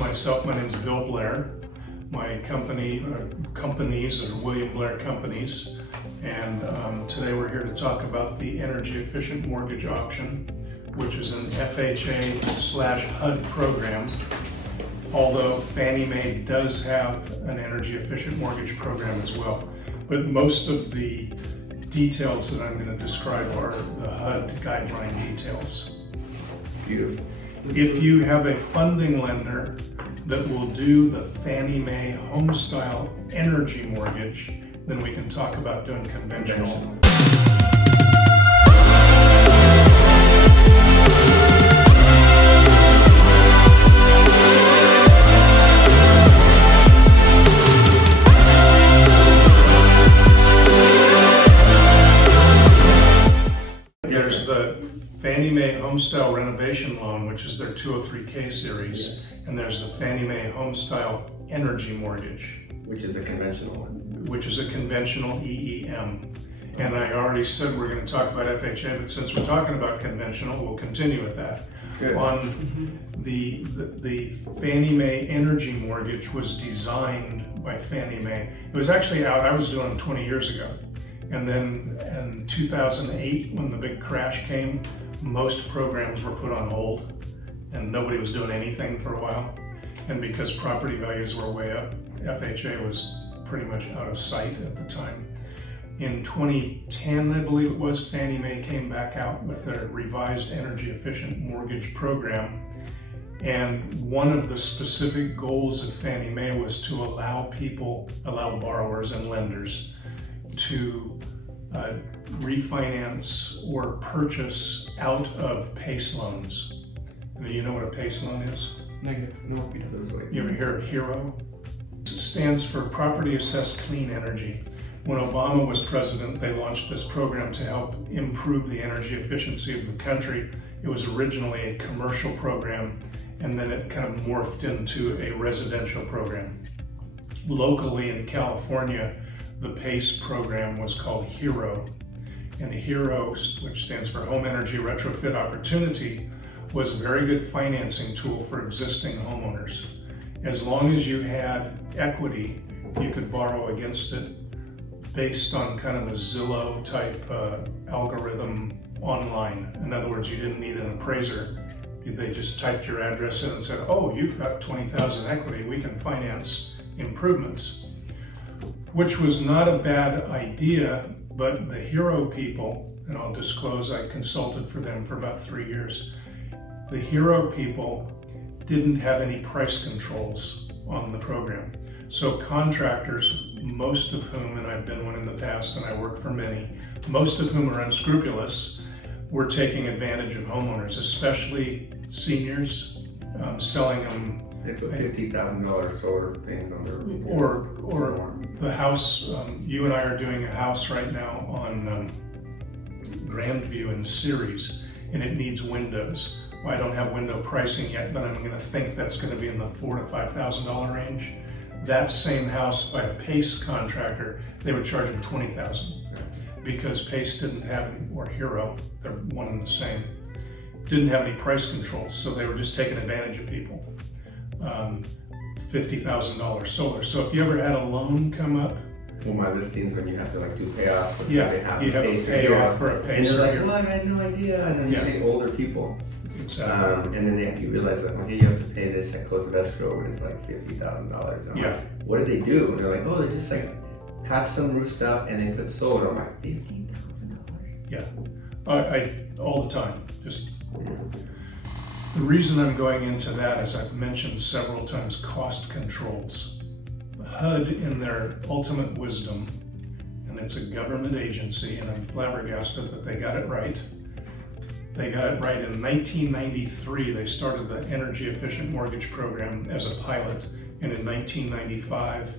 Myself, my name is Bill Blair. My companies are William Blair Companies, and today we're here to talk about the energy efficient mortgage option, which is an FHA/HUD program. Although Fannie Mae does have an energy efficient mortgage program as well, but most of the details that I'm going to describe are the HUD guideline details. Beautiful. If you have a funding lender that will do the Fannie Mae home style energy mortgage, then we can talk about doing conventional. There's the Fannie Mae Homestyle Renovation Loan, which is their 203K series, and there's the Fannie Mae Homestyle Energy Mortgage, Which is a conventional one. which is a conventional EEM. And I already said we're going to talk about FHA, but since we're talking about conventional, we'll continue with that. Good. On the Fannie Mae Energy Mortgage was designed by Fannie Mae. It was actually out, I was doing it 20 years ago. And then in 2008, when the big crash came, most programs were put on hold and nobody was doing anything for a while. And because property values were way up, FHA was pretty much out of sight at the time. In 2010, I believe it was, Fannie Mae came back out with their revised energy efficient mortgage program. And one of the specific goals of Fannie Mae was to allow borrowers and lenders to refinance or purchase out of PACE loans. Do you know what a PACE loan is? Negative. No, repeat it. Those way. You ever hear of HERO? It stands for Property Assessed Clean Energy. When Obama was president, they launched this program to help improve the energy efficiency of the country. It was originally a commercial program, and then it kind of morphed into a residential program. Locally in California, the PACE program was called HERO. And HERO, which stands for Home Energy Retrofit Opportunity, was a very good financing tool for existing homeowners. As long as you had equity, you could borrow against it based on kind of a Zillow type algorithm online. In other words, you didn't need an appraiser. They just typed your address in and said, oh, you've got 20,000 equity, we can finance improvements. Which was not a bad idea, but the HERO people, and I'll disclose I consulted for them for about 3 years, the HERO people didn't have any price controls on the program. So contractors, most of whom, and I've been one in the past and I work for many, most of whom are unscrupulous, were taking advantage of homeowners, especially seniors, selling them. They put $50,000 solar things on their roof. Or the house, you and I are doing a house right now on Grandview in Ceres, and it needs windows. Well, I don't have window pricing yet, but I'm going to think that's going to be in the $4,000 to $5,000 range. That same house by a PACE contractor, they would charge them $20,000 because PACE didn't have, or HERO, they're one and the same, didn't have any price controls, so they were just taking advantage of people. $50,000 solar. So if you ever had a loan come up, Well, my listings when you have to like do payoffs, like yeah, they have you a have a PACE payoff for a and PACE. they're like, well, I had no idea. And then you Yeah. say older people. Exactly. And then you realize that, okay, you have to pay this at close of escrow when it's like $50,000. And I'm Yeah. like, what did they do? And they're like, oh, they just like patch some roof stuff and they put solar. I'm like, $15,000? Yeah, I all the time. Just the reason I'm going into that, as I've mentioned several times, cost controls. HUD, in their ultimate wisdom, and it's a government agency, and I'm flabbergasted that they got it right. They got it right in 1993. They started the energy efficient mortgage program as a pilot, and in 1995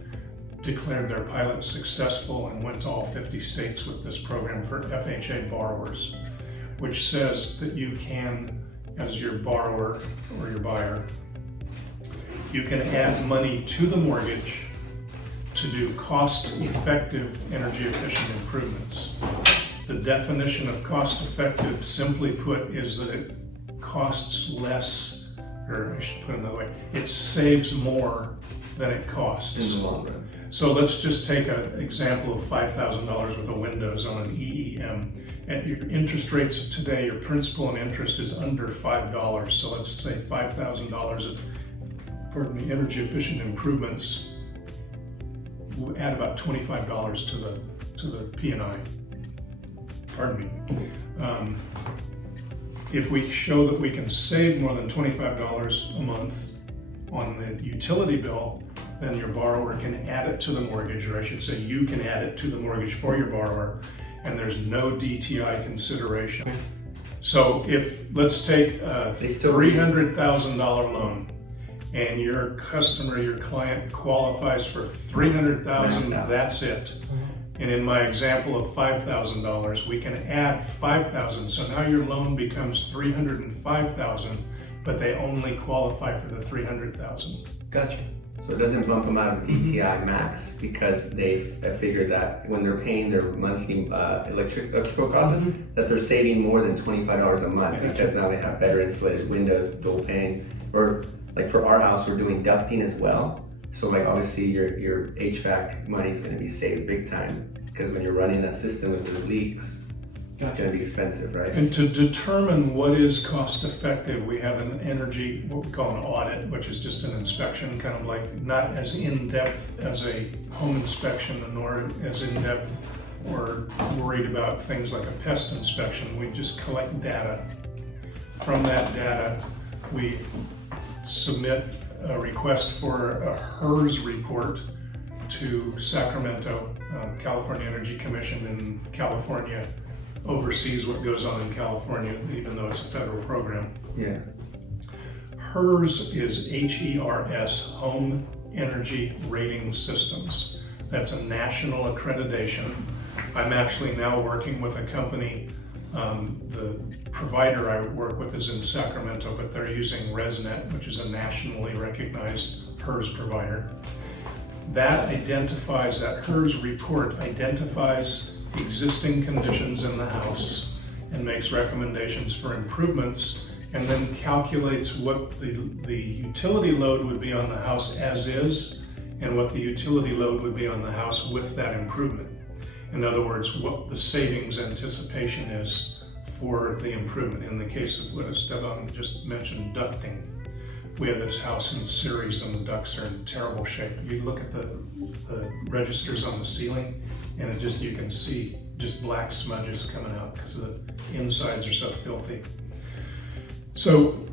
declared their pilot successful and went to all 50 states with this program for FHA borrowers, which says that you can, as your borrower or your buyer, you can add money to the mortgage to do cost-effective energy efficient improvements. The definition of cost-effective, simply put, is that it costs less or I should put it another way, it saves more than it costs. In the long run. So let's just take an example of $5,000 worth of windows on an EEM. At your interest rates of today, your principal and interest is under $5. So let's say $5,000 of, energy efficient improvements will add about $25 to the P&I. If we show that we can save more than $25 a month on the utility bill, then your borrower can add it to the mortgage, or I should say you can add it to the mortgage for your borrower, and there's no DTI consideration. So let's take a $300,000 loan, and your customer, your client qualifies for $300,000, that's it. And in my example of $5,000, we can add $5,000. So now your loan becomes $305,000, but they only qualify for the $300,000. Gotcha. So it doesn't bump them out of DTI max because they've figured that when they're paying their monthly electrical costs, that they're saving more than $25 a month because now they have better insulated windows, dual pane, or like for our house, we're doing ducting as well. So like obviously your HVAC money is going to be saved big time because when you're running that system with the leaks, it's going to be expensive, right? And to determine what is cost effective, we have an energy, what we call an audit, which is just an inspection, kind of like not as in-depth as a home inspection, nor as in-depth or worried about things like a pest inspection. We just collect data. From that data, we submit a request for a HERS report to Sacramento. California Energy Commission in California oversees what goes on in California, even though it's a federal program. Yeah. HERS is HERS, Home Energy Rating Systems. That's a national accreditation. I'm actually now working with a company. The provider I work with is in Sacramento, but they're using ResNet, which is a nationally recognized HERS provider. That HERS report identifies existing conditions in the house and makes recommendations for improvements, and then calculates what the utility load would be on the house as is and what the utility load would be on the house with that improvement. In other words, what the savings anticipation is for the improvement. In the case of what Esteban just mentioned, ducting. We have this house in series and the ducts are in terrible shape. You look at the registers on the ceiling and you can see just black smudges coming out because the insides are so filthy. So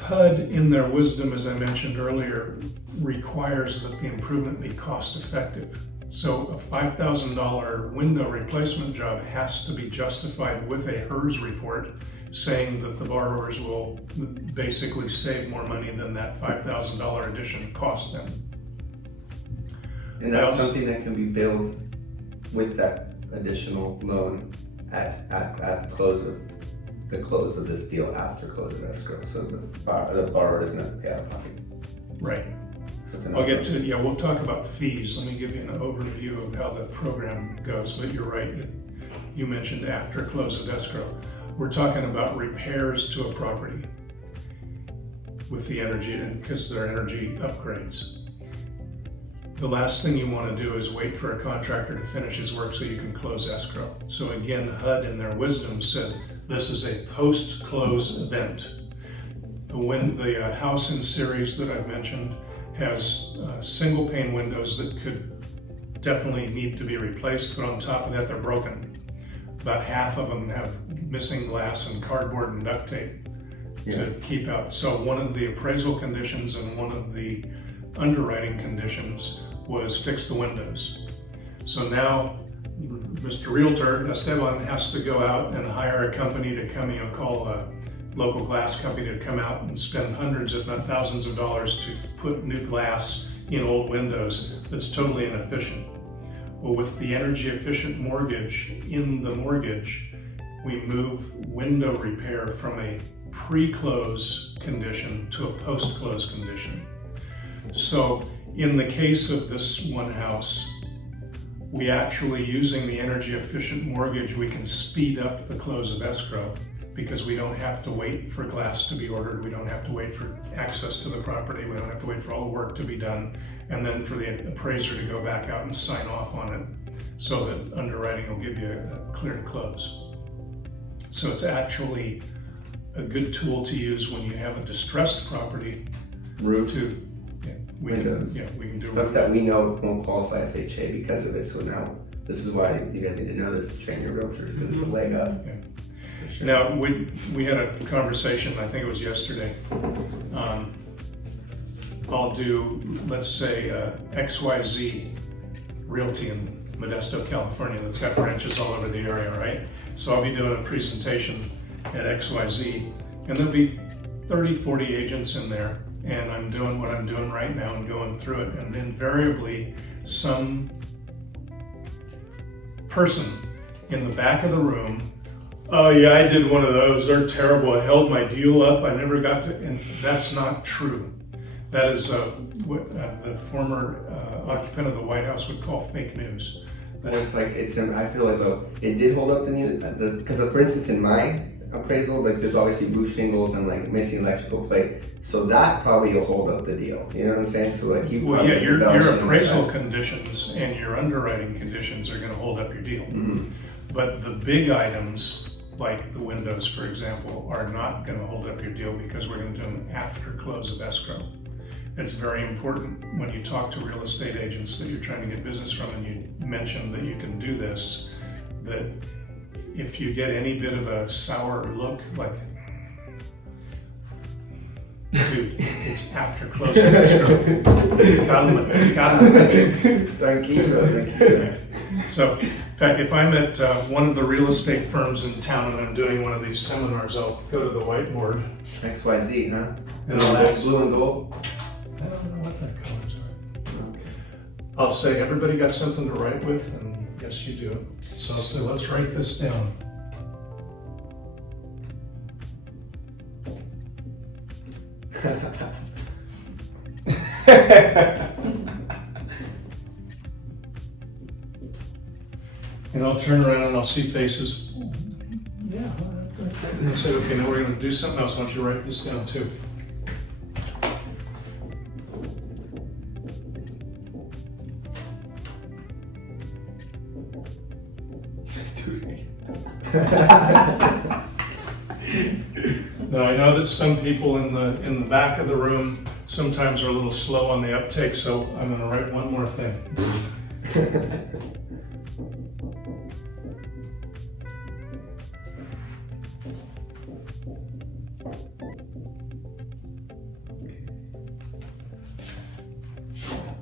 HUD, in their wisdom, as I mentioned earlier, requires that the improvement be cost effective. So a $5,000 window replacement job has to be justified with a HERS report saying that the borrowers will basically save more money than that $5,000 addition cost them. And that's something that can be billed with that additional loan at the close of this deal, after close of escrow, so the borrower doesn't have to pay out of pocket. Right. I'll get to it. We'll talk about fees. Let me give you an overview of how the program goes. But you're right. You mentioned after close of escrow. We're talking about repairs to a property with the energy, because they're energy upgrades. The last thing you want to do is wait for a contractor to finish his work so you can close escrow. So again, HUD in their wisdom said this is a post-close event. The house in series that I've mentioned has single pane windows that could definitely need to be replaced, but on top of that, they're broken. About half of them have missing glass and cardboard and duct tape to keep out. So one of the appraisal conditions and one of the underwriting conditions was fix the windows. So now Mr. Realtor, Esteban, has to go out and hire a company to come, call a local glass company to come out and spend hundreds, if not thousands of dollars to put new glass in old windows that's totally inefficient. Well, with the energy efficient mortgage, in the mortgage, we move window repair from a pre-close condition to a post-close condition. So in the case of this one house, we actually, using the energy efficient mortgage, we can speed up the close of escrow because we don't have to wait for glass to be ordered. We don't have to wait for access to the property. We don't have to wait for all the work to be done, and then for the appraiser to go back out and sign off on it, so that underwriting will give you a clear to close. So it's actually a good tool to use when you have a distressed property. Roof, We windows, can do stuff that we know won't qualify FHA because of it. So now this is why you guys need to know this to train your realtors, because it's a leg up. Yeah. For sure. Now, we had a conversation, I think it was yesterday. I'll do, let's say, XYZ Realty in Modesto, California, that's got branches all over the area, right? So I'll be doing a presentation at XYZ, and there'll be 30, 40 agents in there, and I'm doing what I'm doing right now and going through it, and invariably some person in the back of the room, oh yeah, I did one of those, they're terrible, I held my deal up, I never got to, and that's not true. That is what the former occupant of the White House would call fake news. Well, it's like, I feel like it did hold up because for instance in my appraisal, like there's obviously roof shingles and like missing electrical plate, so that probably will hold up the deal. You know what I'm saying? So like your appraisal conditions and your underwriting conditions are going to hold up your deal. Mm-hmm. But the big items, like the windows, for example, are not going to hold up your deal because we're going to do them after close of escrow. It's very important when you talk to real estate agents that you're trying to get business from, and you mention that you can do this, that if you get any bit of a sour look, like, dude, it's after closing escrow. Tranquilo. So, in fact, if I'm at one of the real estate firms in town and I'm doing one of these seminars, I'll go to the whiteboard. XYZ, huh? And I'll ask, Blue and gold? I don't know what that colors are. Okay. I'll say, everybody got something to write with? And yes, you do. So I'll say, let's write this down. And I'll turn around and I'll see faces. Yeah. And I'll say, okay, now we're going to do something else. Why don't you write this down too? Now I know that some people in the back of the room sometimes are a little slow on the uptake, so I'm going to write one more thing.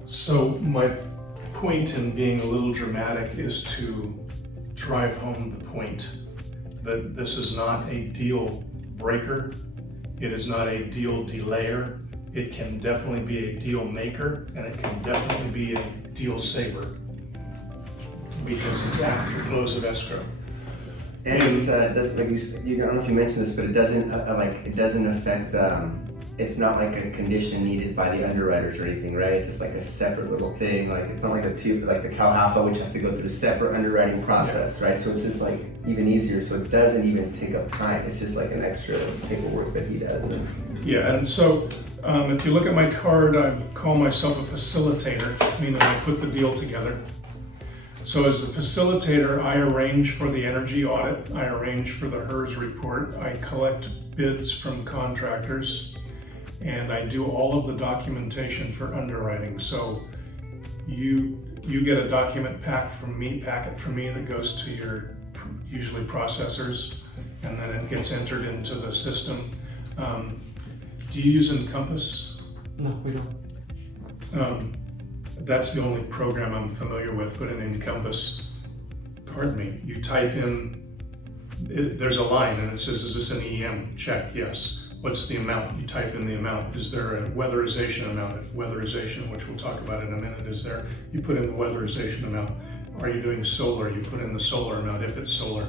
So my point in being a little dramatic is to drive home the point that this is not a deal breaker, it is not a deal delayer, it can definitely be a deal maker, and it can definitely be a deal saver because it's after close of escrow. And it's like I don't know if you mentioned this, but it doesn't affect. It's not like a condition needed by the underwriters or anything, right? It's just like a separate little thing. Like it's not like the CalHAFA, which has to go through a separate underwriting process, right? So it's just like even easier. So it doesn't even take up time. It's just like an extra paperwork that he does. Yeah, and so if you look at my card, I call myself a facilitator, meaning I put the deal together. So as a facilitator, I arrange for the energy audit, I arrange for the HERS report, I collect bids from contractors, and I do all of the documentation for underwriting. So you get a document packet from me that goes to your usually processors, and then it gets entered into the system. Do you use Encompass? No, we don't. That's the only program I'm familiar with, but in Encompass, pardon me, you type in, there's a line and it says, is this an EM? Check, yes. What's the amount? You type in the amount. Is there a weatherization amount? If weatherization, which we'll talk about in a minute, is there, you put in the weatherization amount. Are you doing solar? You put in the solar amount if it's solar.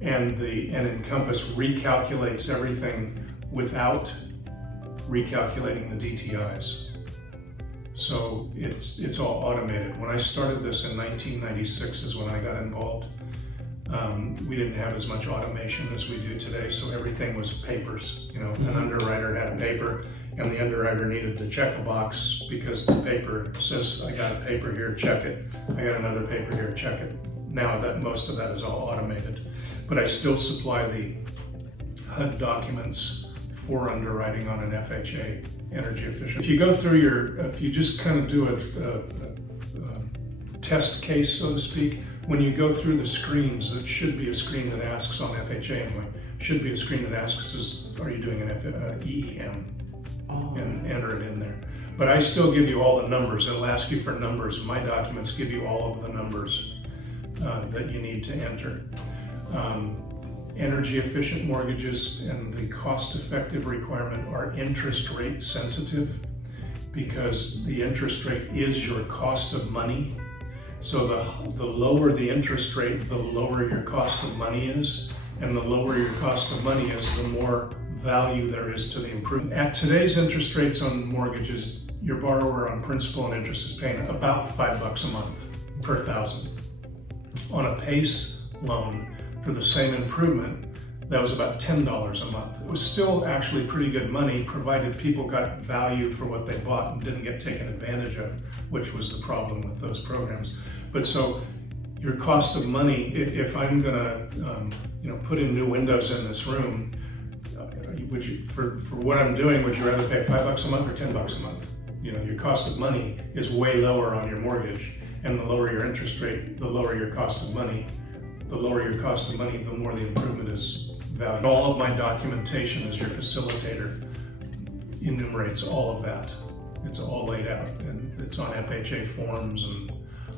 And Encompass recalculates everything without recalculating the DTIs. So it's all automated. When I started this in 1996 is when I got involved. We didn't have as much automation as we do today, so everything was papers. You know, an underwriter had a paper, and the underwriter needed to check a box because the paper says, I got a paper here, check it. I got another paper here, check it. Now that most of that is all automated, but I still supply the HUD documents for underwriting on an FHA energy efficient. If you go through if you just kind of do a test case, so to speak, when you go through the screens, it should be a screen that asks on FHA anyway, should be a screen that asks, are you doing an EEM? And enter it in there. But I still give you all the numbers. It'll ask you for numbers. My documents give you all of the numbers that you need to enter. Energy efficient mortgages and the cost effective requirement are interest rate sensitive because the interest rate is your cost of money. So the lower the interest rate, the lower your cost of money is, and the lower your cost of money is, the more value there is to the improvement. At today's interest rates on mortgages, your borrower on principal and interest is paying about $5 a month per $1,000. On a PACE loan for the same improvement, that was about $10 a month. It was still actually pretty good money, provided people got value for what they bought and didn't get taken advantage of, which was the problem with those programs. But so your cost of money, if I'm gonna put in new windows in this room, would you, for what I'm doing, would you rather pay $5 a month or $10 a month? You know, your cost of money is way lower on your mortgage, and the lower your interest rate, the lower your cost of money. The lower your cost of money, the more the improvement is valued. All of my documentation as your facilitator enumerates all of that. It's all laid out, and it's on FHA forms, and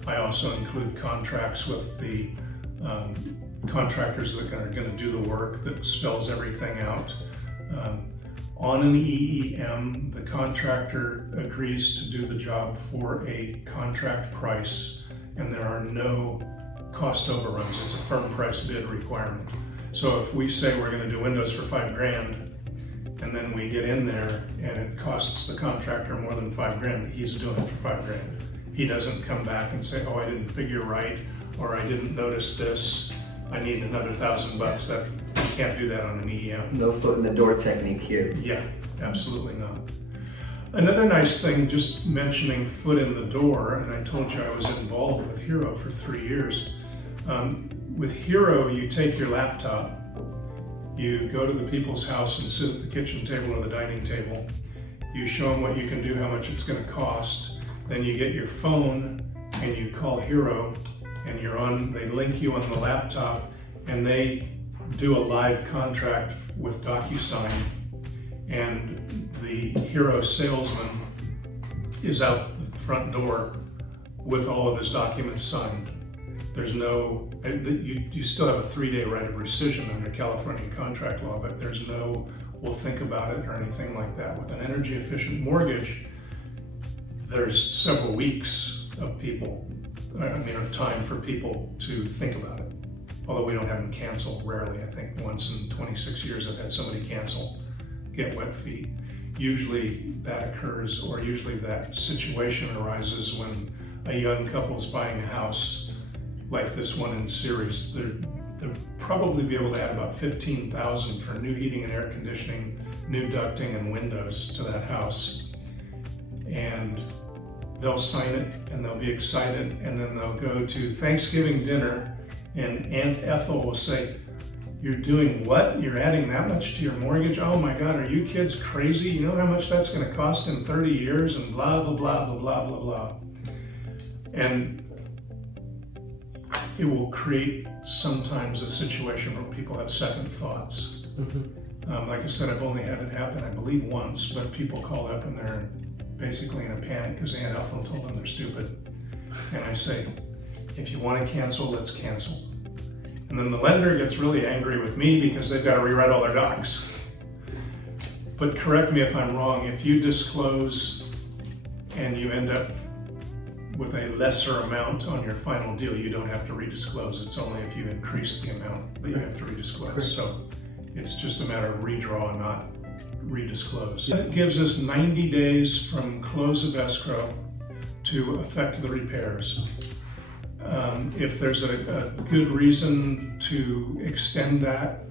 I also include contracts with the contractors that are going to do the work that spells everything out. On an EEM, the contractor agrees to do the job for a contract price, and there are no cost overruns. It's a firm price bid requirement. So if we say we're going to do windows for $5,000, and then we get in there and it costs the contractor more than $5,000, he's doing it for $5,000. He doesn't come back and say, oh, I didn't figure right, or I didn't notice this, I need another $1,000. That you can't do that on an EEM. No foot in the door technique here. Yeah, absolutely not. Another nice thing, just mentioning foot in the door, and I told you I was involved with Hero for 3 years. With Hero, you take your laptop, you go to the people's house and sit at the kitchen table or the dining table, you show them what you can do, how much it's going to cost, then you get your phone and you call Hero, and they link you on the laptop, and they do a live contract with DocuSign, and the Hero salesman is out the front door with all of his documents signed. There's no, you still have a 3-day right of rescission under California contract law, but there's no, we'll think about it or anything like that. With an energy efficient mortgage, there's several weeks of time for people to think about it. Although we don't have them cancel, rarely. I think once in 26 years I've had somebody cancel, get wet feet. Usually that occurs, or usually that situation arises when a young couple's buying a house like this one in series. They'll probably be able to add about $15,000 for new heating and air conditioning, new ducting and windows to that house. And they'll sign it and they'll be excited, and then they'll go to Thanksgiving dinner and Aunt Ethel will say, you're doing what? You're adding that much to your mortgage? Oh my God, are you kids crazy? You know how much that's going to cost in 30 years and blah, blah, blah, blah, blah, blah, blah. And it will create sometimes a situation where people have second thoughts. Mm-hmm. Like I said, I've only had it happen, I believe, once, but people call up and they're basically in a panic because Aunt Ethel told them they're stupid. And I say, if you want to cancel, let's cancel. And then the lender gets really angry with me because they've got to rewrite all their docs. But correct me if I'm wrong, if you disclose and you end up with a lesser amount on your final deal, you don't have to redisclose. It's only if you increase the amount that you have to redisclose. Correct. So it's just a matter of redraw and not redisclose. It gives us 90 days from close of escrow to effect the repairs. If there's a good reason to extend that,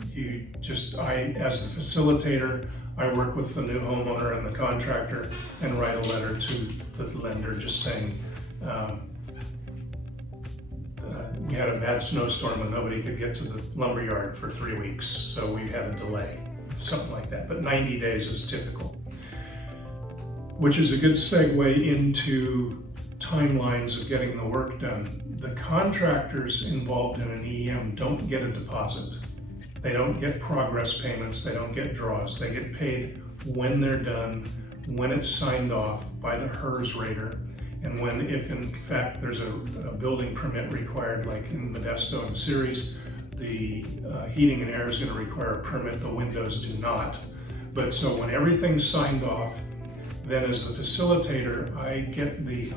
as the facilitator, I work with the new homeowner and the contractor and write a letter to the lender just saying, we had a bad snowstorm and nobody could get to the lumberyard for 3 weeks, so we had a delay, something like that. But 90 days is typical, which is a good segue into timelines of getting the work done. The contractors involved in an EM don't get a deposit. They don't get progress payments, they don't get draws. They get paid when they're done, when it's signed off by the HERS rater, and if in fact there's a building permit required, like in Modesto and Ceres, the heating and air is going to require a permit, the windows do not. But so when everything's signed off, then as the facilitator, I get the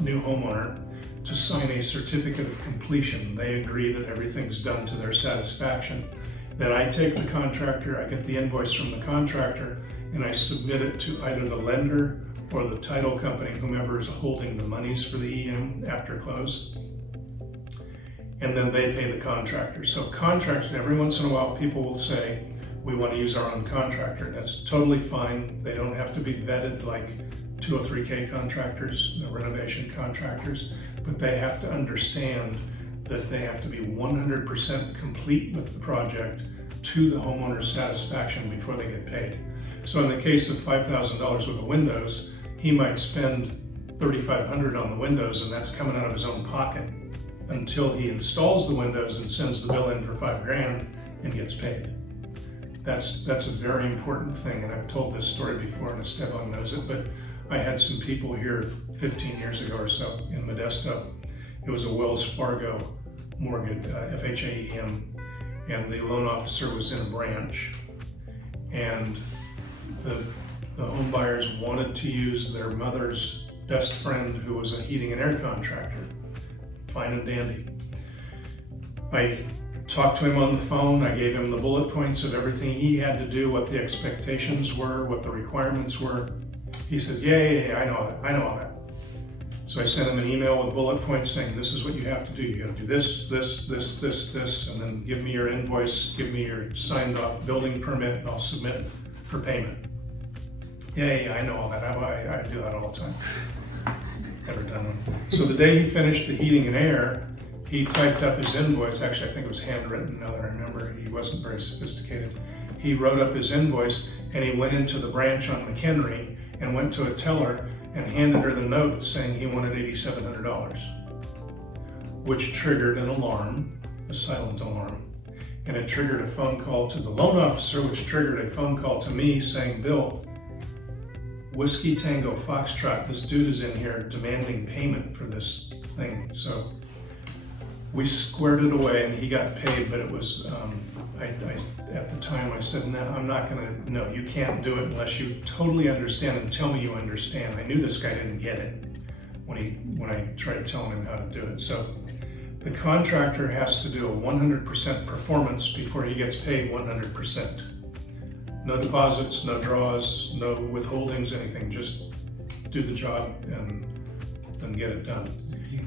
new homeowner to sign a certificate of completion. They agree that everything's done to their satisfaction. Then I take the contractor, I get the invoice from the contractor, and I submit it to either the lender or the title company, whomever is holding the monies for the EM after close. And then they pay the contractor. So contractors, every once in a while, people will say, we want to use our own contractor. That's totally fine. They don't have to be vetted like 203K contractors, the renovation contractors, but they have to understand that they have to be 100% complete with the project to the homeowner's satisfaction before they get paid. So in the case of $5,000 worth of windows, he might spend $3,500 on the windows, and that's coming out of his own pocket until he installs the windows and sends the bill in for $5,000 and gets paid. That's a very important thing, and I've told this story before, and Esteban knows it, but I had some people here 15 years ago or so in Modesto. It was a Wells Fargo mortgage, FHA-EM, and the loan officer was in a branch, and the home buyers wanted to use their mother's best friend, who was a heating and air contractor. Fine and dandy. I talked to him on the phone. I gave him the bullet points of everything he had to do, what the expectations were, what the requirements were. He said, yeah, I know all that. So I sent him an email with bullet points saying, this is what you have to do. You got to do this, and then give me your invoice, give me your signed off building permit, and I'll submit for payment. Yeah, I know all that. I do that all the time. Never done one. So the day he finished the heating and air, he typed up his invoice. Actually, I think it was handwritten, now that I remember. He wasn't very sophisticated. He wrote up his invoice, and he went into the branch on McHenry and went to a teller and handed her the note saying he wanted $8,700, which triggered an alarm, a silent alarm. And it triggered a phone call to the loan officer, which triggered a phone call to me saying, Bill, Whiskey Tango Foxtrot, this dude is in here demanding payment for this thing. So we squared it away and he got paid, but it was, at the time I said, no, you can't do it unless you totally understand and tell me you understand. I knew this guy didn't get it when I tried telling him how to do it. So the contractor has to do a 100% performance before he gets paid 100%. No deposits, no draws, no withholdings, anything, just do the job and get it done.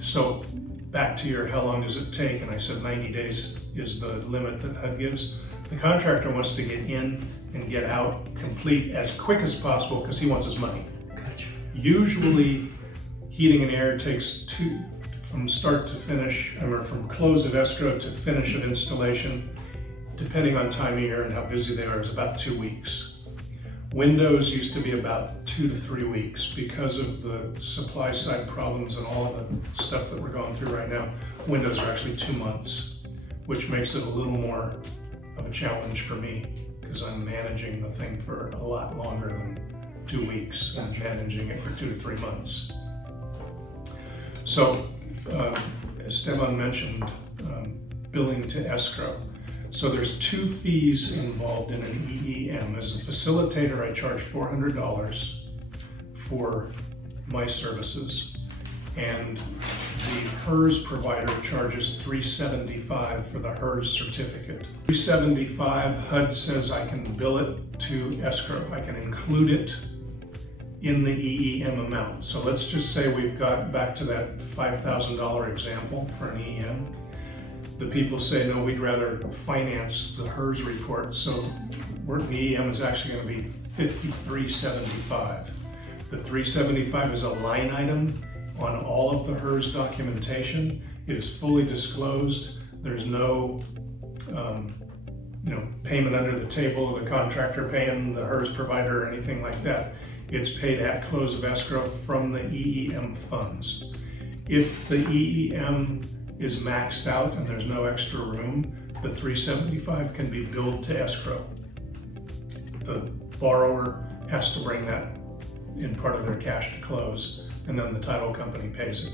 So back to your how long does it take, and I said 90 days is the limit that HUD gives. The contractor wants to get in and get out complete as quick as possible because he wants his money. Gotcha. Usually heating and air takes from start to finish, or from close of escrow to finish of installation, depending on time of year and how busy they are, is about 2 weeks. Windows used to be about 2 to 3 weeks because of the supply side problems and all of the stuff that we're going through right now. Windows are actually 2 months, which makes it a little more of a challenge for me because I'm managing the thing for a lot longer than 2 weeks. I'm managing it for 2 to 3 months. So, Esteban mentioned billing to escrow. So there's 2 fees involved in an EEM. As a facilitator, I charge $400 for my services, and the HERS provider charges $375 for the HERS certificate. $375, HUD says I can bill it to escrow. I can include it in the EEM amount. So let's just say we've got back to that $5,000 example for an EEM. The people say, no, we'd rather finance the HERS report. So the EEM is actually going to be $53.75. The $375 is a line item on all of the HERS documentation. It is fully disclosed. There's no payment under the table of the contractor paying the HERS provider or anything like that. It's paid at close of escrow from the EEM funds. If the EEM is maxed out and there's no extra room, the $375 can be billed to escrow. The borrower has to bring that in part of their cash to close, and then the title company pays it.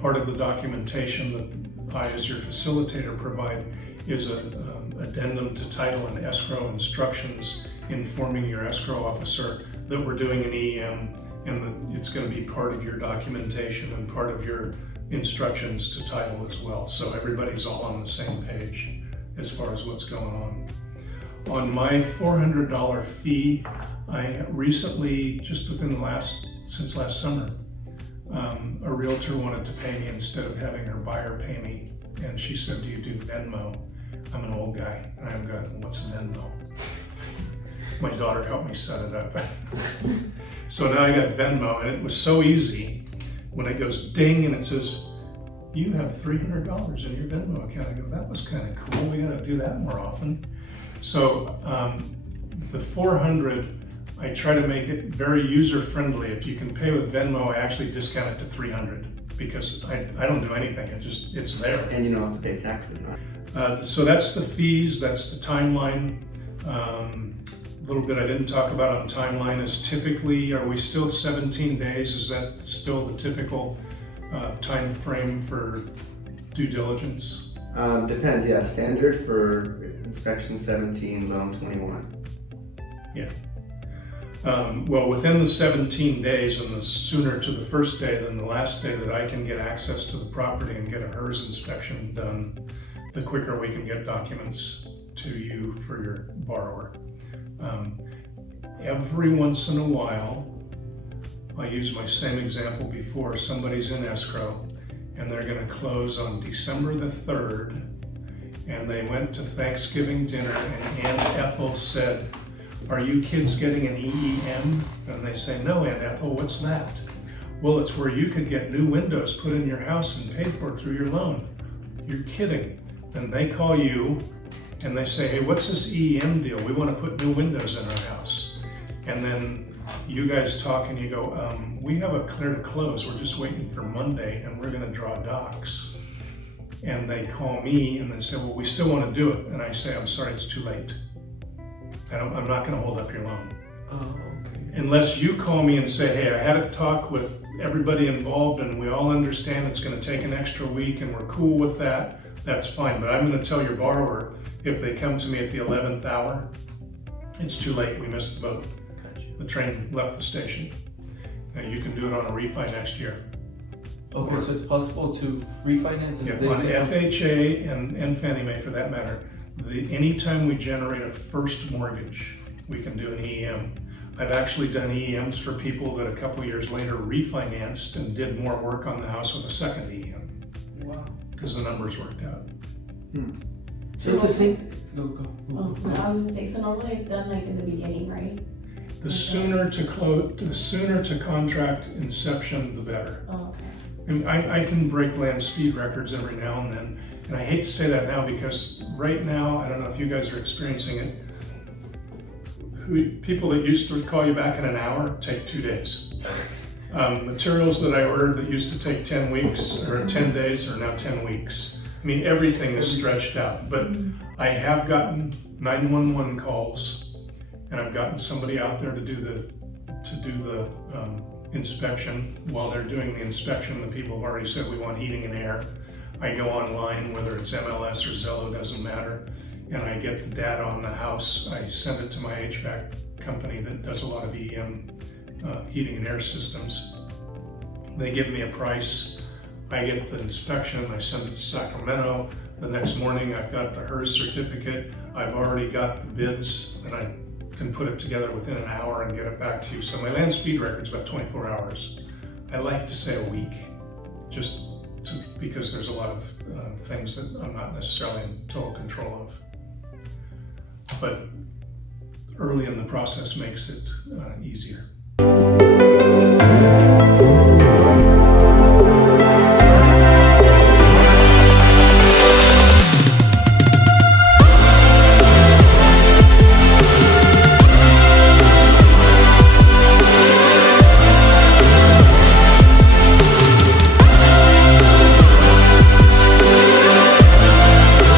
Part of the documentation that I, as your facilitator, provide is an addendum to title and escrow instructions informing your escrow officer that we're doing an EEM, and that it's going to be part of your documentation and part of your instructions to title as well. So everybody's all on the same page as far as what's going on. On my $400 fee, I recently, just since last summer, a realtor wanted to pay me instead of having her buyer pay me. And she said, do you do Venmo? I'm an old guy, and I'm going, what's Venmo? My daughter helped me set it up. So now I got Venmo, and it was so easy. When it goes ding and it says, you have $300 in your Venmo account, I go, that was kind of cool. We got to do that more often. So the 400, I try to make it very user-friendly. If you can pay with Venmo, I actually discount it to 300 because I don't do anything. It's there. And you don't have to pay taxes on it. So that's the fees, that's the timeline. A little bit I didn't talk about on timeline is typically, are we still 17 days? Is that still the typical time frame for due diligence? Depends, yeah. Standard for inspection 17, loan 21. Yeah. Well, within the 17 days, and the sooner to the first day than the last day that I can get access to the property and get a HERS inspection done, the quicker we can get documents to you for your borrower. Every once in a while, I use my same example before, somebody's in escrow and they're going to close on December the 3rd, and they went to Thanksgiving dinner and Aunt Ethel said, are you kids getting an EEM? And they say, no, Aunt Ethel, what's that? Well, it's where you could get new windows put in your house and paid for through your loan. You're kidding. And they call you and they say, hey, what's this EEM deal? We want to put new windows in our house. And then you guys talk and you go, we have a clear to close. We're just waiting for Monday and we're going to draw docs. And they call me and they say, well, we still want to do it. And I say, I'm sorry, it's too late. I'm not going to hold up your loan. Oh, okay. Unless you call me and say, hey, I had a talk with everybody involved and we all understand it's going to take an extra week and we're cool with that, that's fine. But I'm going to tell your borrower, if they come to me at the 11th hour, it's too late, we missed the boat. Gotcha. The train left the station. Now you can do it on a refi next year. Okay, so it's possible to refinance and Yeah, they on say- FHA and Fannie Mae for that matter, anytime we generate a first mortgage, we can do an EEM. I've actually done EEMs for people that a couple years later refinanced and did more work on the house with a second EEM. Wow. Because the numbers worked out. So it's the same. Go. Oh, no, I was gonna say, so normally it's done like in the beginning, right? The sooner to contract inception, the better. Oh, okay. I mean, I can break land speed records every now and then, and I hate to say that now because right now, I don't know if you guys are experiencing it, people that used to call you back in an hour take 2 days. Materials that I ordered that used to take 10 weeks or 10 days are now 10 weeks. I mean, everything is stretched out, but I have gotten 911 calls and I've gotten somebody out there to do the inspection. While they're doing the inspection, the people have already said we want heating and air. I go online, whether it's MLS or Zillow, doesn't matter, and I get the data on the house. I send it to my HVAC company that does a lot of EM heating and air systems. They give me a price. I get the inspection, I send it to Sacramento. The next morning I've got the HERS certificate. I've already got the bids, and I can put it together within an hour and get it back to you. So my land speed record's about 24 hours. I like to say a week, because there's a lot of things that I'm not necessarily in total control of. But early in the process makes it easier.